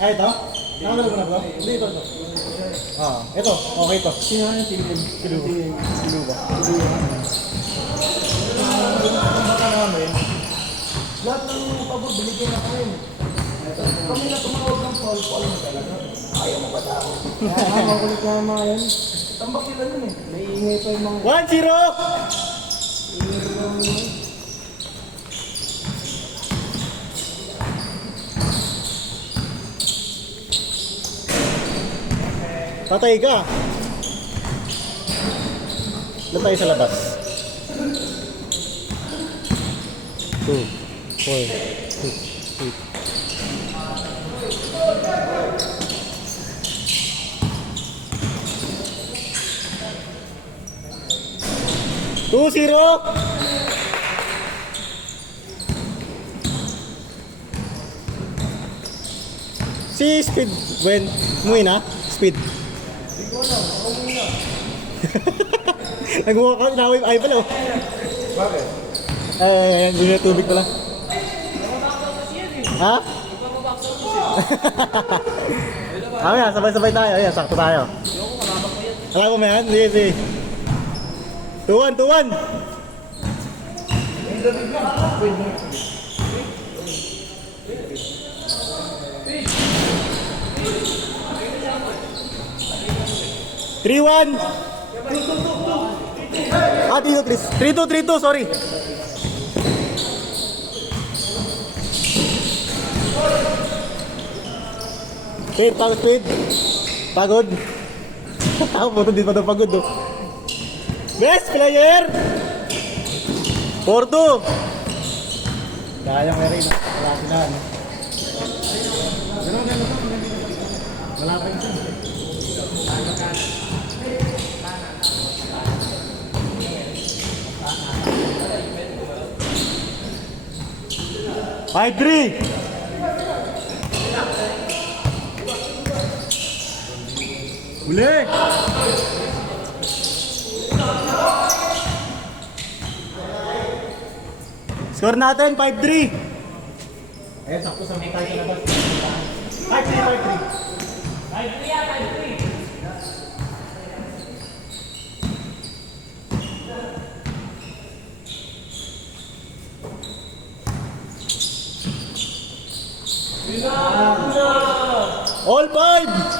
Ay, ito? Nakagalaw ko na ba? Hindi, ito. Ito. Okay ito. Sino nga yung tingin? Silo ba? Lahat ng pabor, binigyan na kami. Kami na tumawag ng Paul mo talaga. Ayaw mo ba tao? Kaya makulit nga mga yan. Tambak sila nun eh. Naiingay pa yung mga... 1-0! Tatay ka! Doon tayo sa labas. 2, 4, 6, 8. 2-0! Si Speed, when umuwi na? Speed. Nag-walk out na ako yung ay pala. Bakit? Ayan, hindi na tubig pala. Ha? Ayan, sabay-sabay tayo. Ayan, sakto tayo. Alam mo yan? Sige, sige. 2-1, 2-1. 3-1. Ah, 3-2, 3-2, sorry. Speed, pagod, speed. Pagod. Ako puto din pa ito pagod. Oh. Best player! 4-2. Kaya mo rin. Wala sila. Wala pa yun. 5-3. Uli. Score natin 5-3. Ayan, sakto sa mga tayo sa labas. 5-3, 5-3. 5-3 yan, 5-3. All 5!